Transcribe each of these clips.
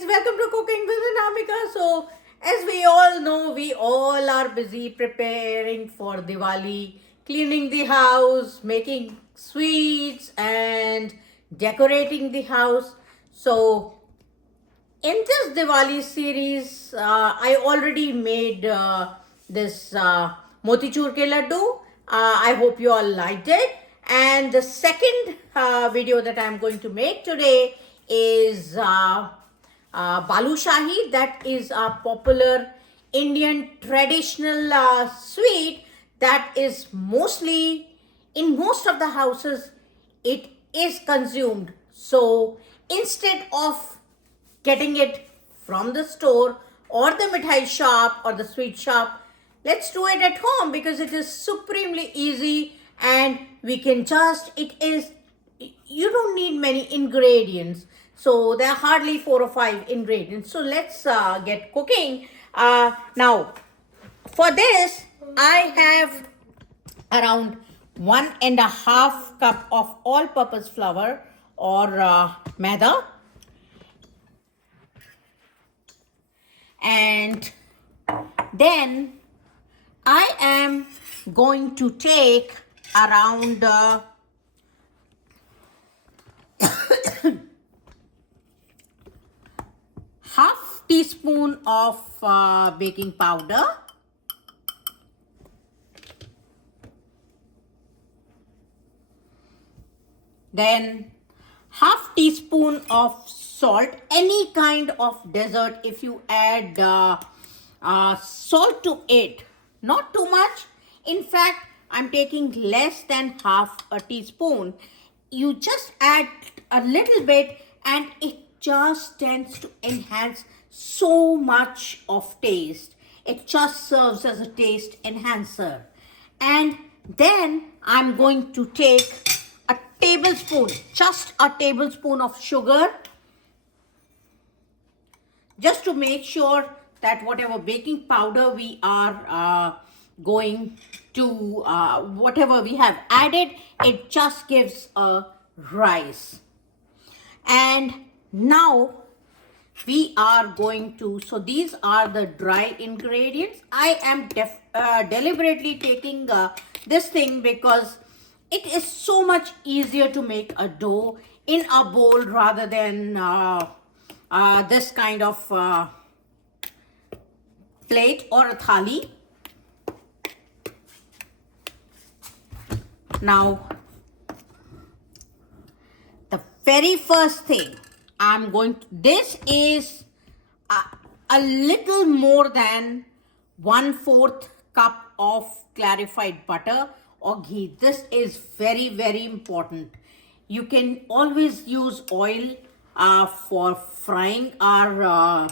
friends, welcome to Cooking with Anamika. So, as we all know, we all are busy preparing for Diwali, cleaning the house, making sweets, and decorating the house. So, in this Diwali series, I already made this motichur ke laddu. I hope you all liked it. And the second video that I'm going to make today is Balushahi. That is a popular Indian traditional sweet that is mostly in most of the houses it is consumed. So instead of getting it from the store or the mithai shop or the sweet shop, let's do it at home because it is supremely easy and we can just, you don't need many ingredients. So there are hardly 4 or 5 ingredients. So let's get cooking. Now, for this, I have around 1.5 cup of all-purpose flour or maida. And then I am going to take around half teaspoon of baking powder, then half teaspoon of salt. Any kind of dessert, if you add salt to it, not too much. In fact, I'm taking less than half a teaspoon. You just add a little bit and it just tends to enhance so much of taste. It just serves as a taste enhancer. And then I'm going to take a tablespoon, just a tablespoon of sugar, just to make sure that whatever baking powder we are going to, whatever we have added, it just gives a rise. And now we are going to, so these are the dry ingredients. I am deliberately taking this thing because it is so much easier to make a dough in a bowl rather than this kind of plate or a thali. Now, the very first thing I'm going to, this is a little more than 1/4 cup of clarified butter or ghee. This is very, very important. You can always use oil for frying our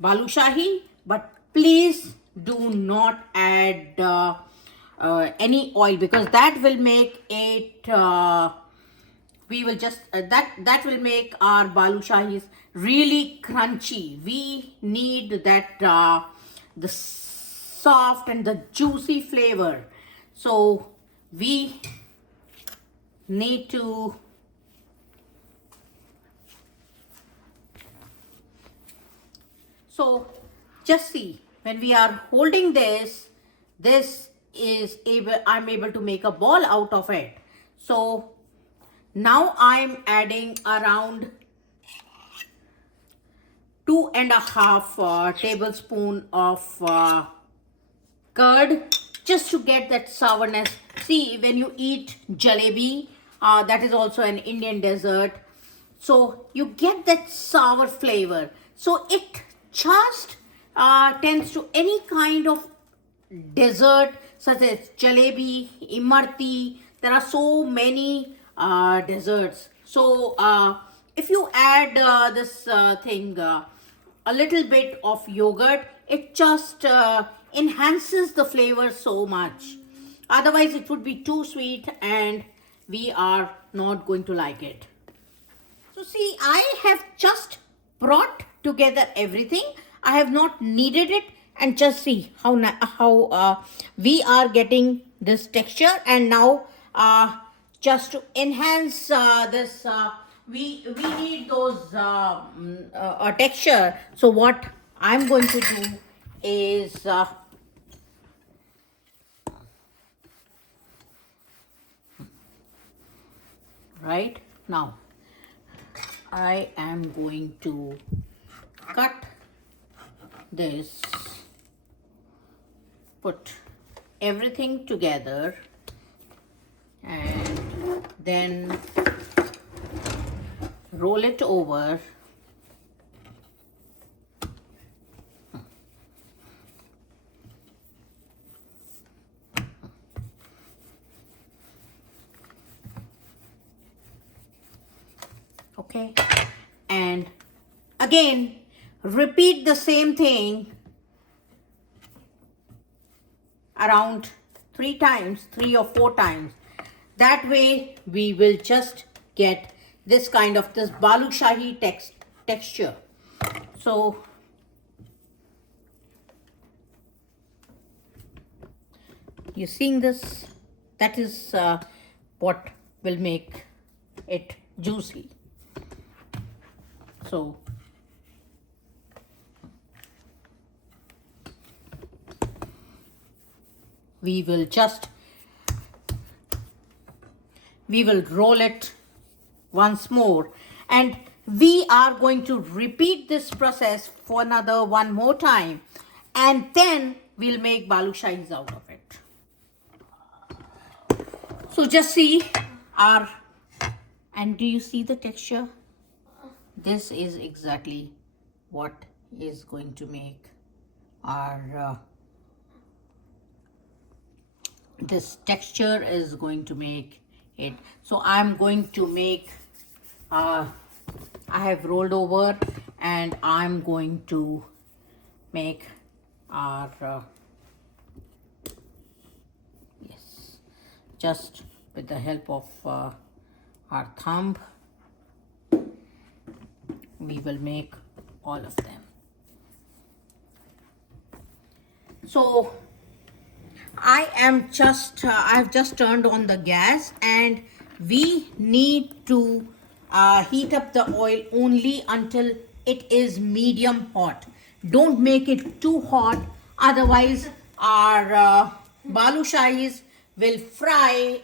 balushahi, but please do not add any oil because that will make it we will just that will make our balushahis really crunchy. We need that the soft and the juicy flavor. So we need to just see, when we are holding this, I'm able to make a ball out of it. So now I'm adding around 2.5 tablespoon of curd just to get that sourness. See, when you eat jalebi, that is also an Indian dessert. So you get that sour flavor. So it just tends to any kind of dessert such as jalebi, imarti. There are so many desserts. So if you add this thing, a little bit of yogurt, it just enhances the flavor so much. Otherwise it would be too sweet and we are not going to like it. So see, I have just brought together everything. I have not kneaded it, and just see how we are getting this texture. And now just to enhance this we need those texture. So what I'm going to do is right now I am going to cut this, put everything together, and then roll it over. Okay, and again repeat the same thing around 3 or 4 times. That way we will just get this kind of this Balushahi texture. So you seeing this? That is what will make it juicy. So we will roll it once more, and we are going to repeat this process for another one more time, and then we'll make balushahis out of it. So just see and do you see the texture? This is exactly what is going to make our this texture is going to make it. So I'm going to make I have rolled over, and I'm going to make our yes, just with the help of our thumb we will make all of them. So I've just turned on the gas, and we need to heat up the oil only until it is medium hot. Don't make it too hot, otherwise our balushahis will fry,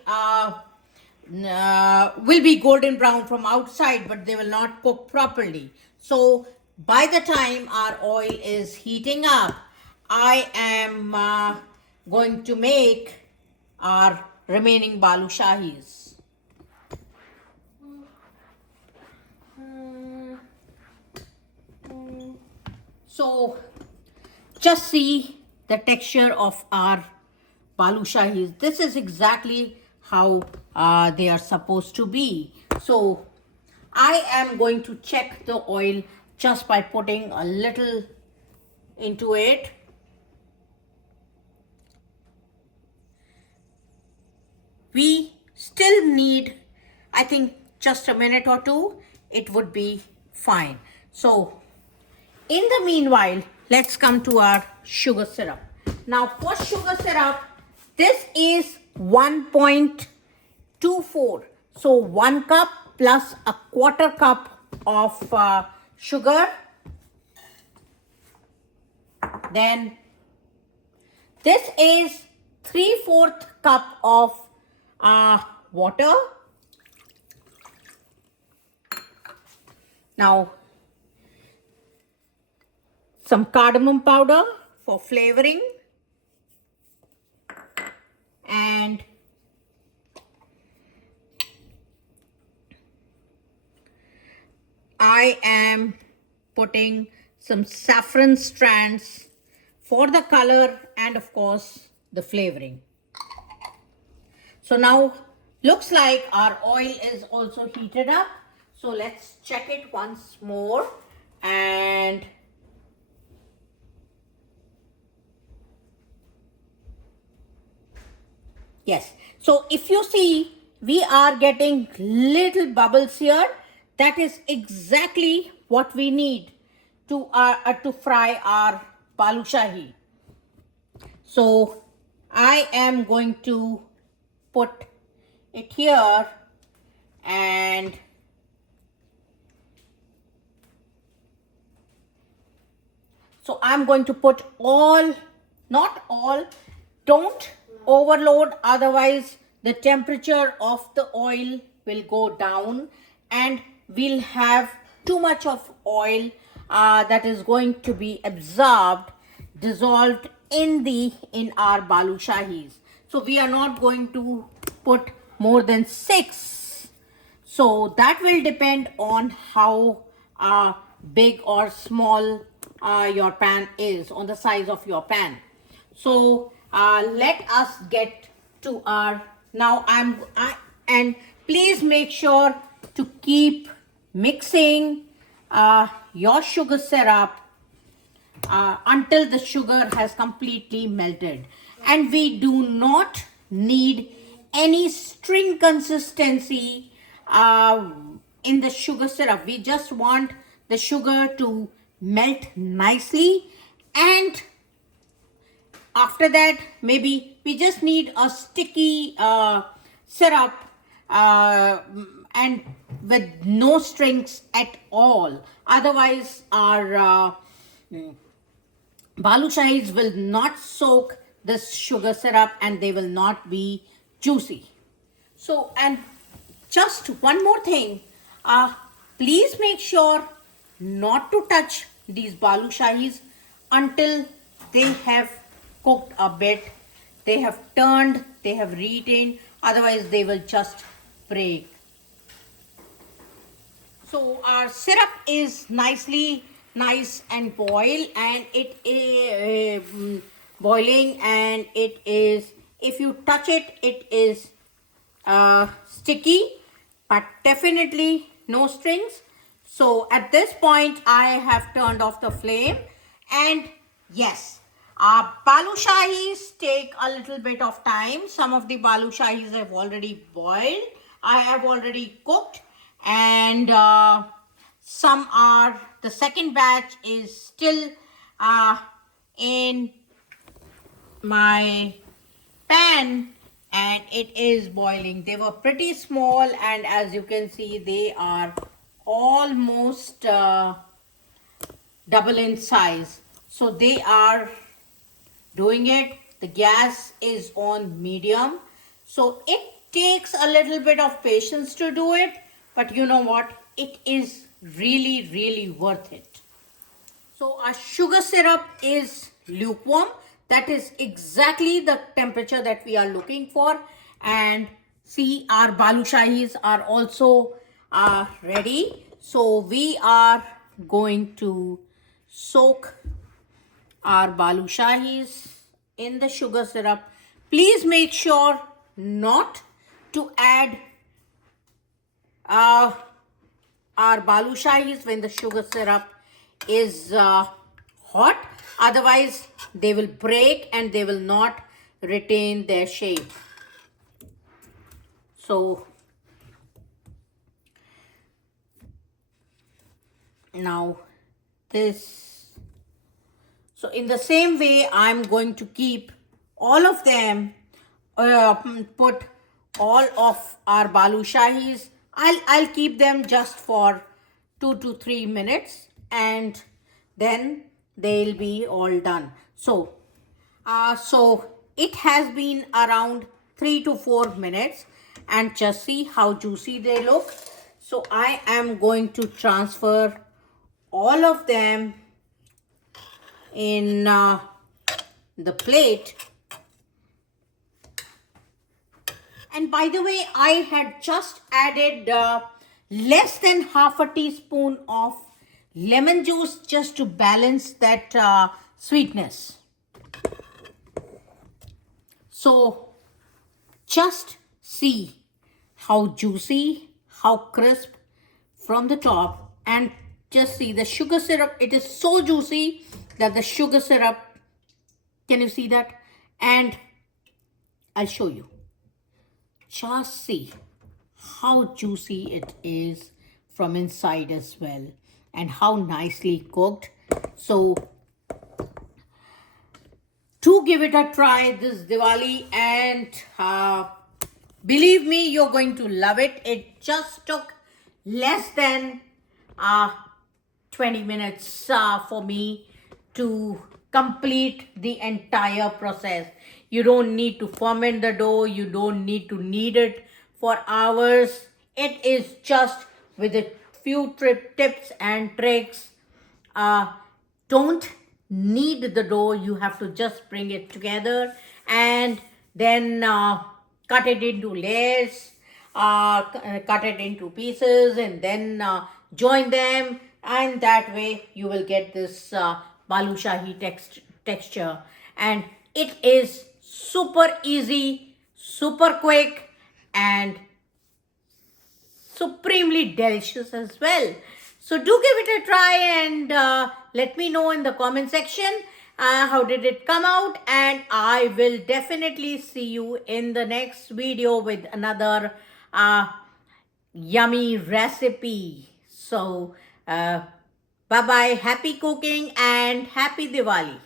will be golden brown from outside, but they will not cook properly. So by the time our oil is heating up, I am going to make our remaining balushahis. So just see the texture of our balushahis. This is exactly how they are supposed to be. So I am going to check the oil just by putting a little into it. We still need, I think, just a minute or two. It would be fine. So in the meanwhile, let's come to our sugar syrup. Now for sugar syrup, this is 1.24. So 1 cup plus a quarter cup of sugar. Then this is 3/4 cup of water. Now some cardamom powder for flavoring, and I am putting some saffron strands for the color and of course the flavoring. So now looks like our oil is also heated up. So let's check it once more, and yes. So if you see, we are getting little bubbles here. That is exactly what we need to fry our balushahi. So I am going to put it here, and So I'm going to put all, not all, don't overload, otherwise the temperature of the oil will go down and we'll have too much of oil that is going to be absorbed, dissolved in our balushahis. So we are not going to put more than 6. So that will depend on how big or small your pan is, on the size of your pan. So let us get to our, now and please make sure to keep mixing your sugar syrup until the sugar has completely melted. And we do not need any string consistency in the sugar syrup. We just want the sugar to melt nicely, and after that maybe we just need a sticky syrup and with no strings at all. Otherwise our balushahis will not soak this sugar syrup and they will not be juicy. So, and just one more thing, please make sure not to touch these balushahis until they have cooked a bit, they have turned, they have retained, otherwise they will just break. So our syrup is nice and boiled, and it is boiling, and it is, if you touch it, it is sticky, but definitely no strings. So at this point I have turned off the flame, and yes, our balushahis take a little bit of time. Some of the balushahis have already boiled, I have already cooked, and some are, the second batch is still in my pan and it is boiling. They were pretty small, and as you can see they are almost double in size. So they are doing it. The gas is on medium, so it takes a little bit of patience to do it, but you know what, it is really worth it. So our sugar syrup is lukewarm. That is exactly the temperature that we are looking for. And see, our balushahis are also ready. So we are going to soak our balushahis in the sugar syrup. Please make sure not to add our balushahis when the sugar syrup is hot, otherwise they will break and they will not retain their shape. So now this, so in the same way I'm going to keep all of them, put all of our balushahis. I'll keep them just for 2 to 3 minutes, and then they'll be all done. So so it has been around 3 to 4 minutes, and just see how juicy they look. So I am going to transfer all of them in the plate. And by the way, I had just added less than half a teaspoon of lemon juice just to balance that sweetness. So just see how juicy, how crisp from the top, and just see the sugar syrup. It is so juicy that the sugar syrup, can you see that? And I'll show you. Just see how juicy it is from inside as well, and how nicely cooked. So do give it a try this Diwali, and believe me, you're going to love it. It just took less than 20 minutes for me to complete the entire process. You don't need to ferment the dough, you don't need to knead it for hours. It is just with a few tips and tricks. uh, don't knead the dough, you have to just bring it together and then cut it into layers, cut it into pieces and then join them, and that way you will get this balushahi texture. And it is super easy, super quick, and supremely delicious as well. So do give it a try and let me know in the comment section how did it come out, and I will definitely see you in the next video with another yummy recipe. So bye bye, happy cooking and happy Diwali.